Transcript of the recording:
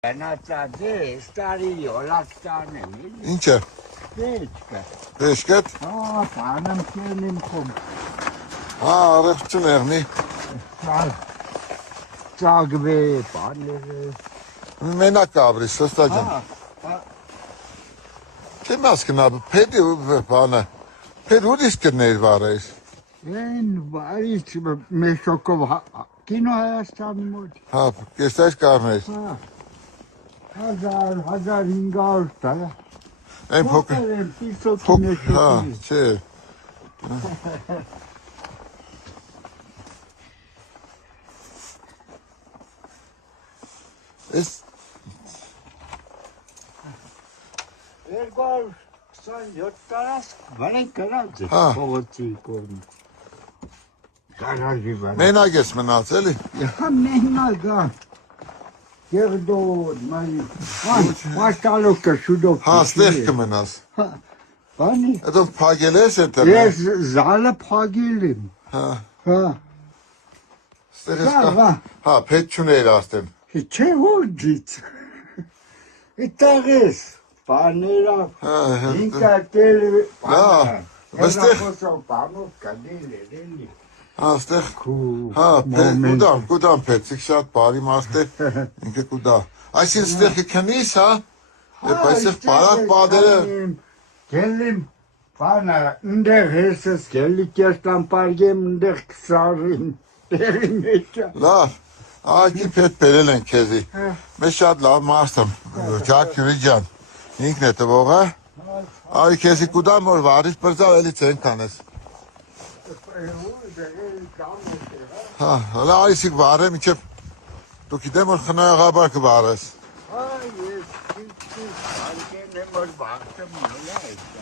Գնացածի ստարի ոլակտան եմ էլի։ Ինչ է։ Վեճկը։ Վեշկետ։ Հա, բանım կելիմ խում։ Առեղջուն եղնի։ Ծագվե, բաները։ Մենակ կաբրիս, սստա ջան։ Չեմ ասկնա, պետի բանը։ Պետ ուրիշ կներ վարես։ Են վարից մեշոկով կինո Հայաստանի մոտ։ Հա, կեսայս կարնես։ Հա, 1500 տա։ Այն փոքր։ եմ պիսոտ Հա, չէ։ Ես 227 տարած վարեն կրած է Հա։ փողոցի կորմը։ Գարաժի վարը։ մենակ ես մնաց էլի։ Հա մենակ ա։ Գերդոն, մայ։ Մաշտալոկը շուդոք։ Հա, ստեղ կմնաս։ Բանի։ Հետո փագել ես էտել։ Ես զալը փագել եմ։ Հա, Հա։ ստեղ ես կա։ Հա, պետ չուներ աստեն։ Չէ որջից։ Իտաղես, բաներավ, Հա, ինկատել Լավ, այստեղ- բանով կադել էր էլի։ հա, ստեղ Քու Հա, կուդամ պետք շատ բարի մարդ է, ինքը կուդա։ Այսինքն ստեղ կքնիս, հա։ Եվ այսեղ բարակ բادرը Գելիմ, բանա, ընդեղ հեսս գելի կերտան պարգեմ, ընդեղ կսարին, տեղի մեջա։ լավ։ Ակի պետ բերել են քեզի։ Մեզ շատ լավ մարդ եմ, Ջակյուրի ջան։ Ինքն է տվողը։ Այ քեզի կուդամ որ վարից բրձավ էլի ցեն կանես։ Հա, հələ այսիկ վարեմ իջև դու գիտեմ որ խնայողաբար կվարես։ Այ ես քիչ արգեն եմ որ վաղտեմ նոյա էստա։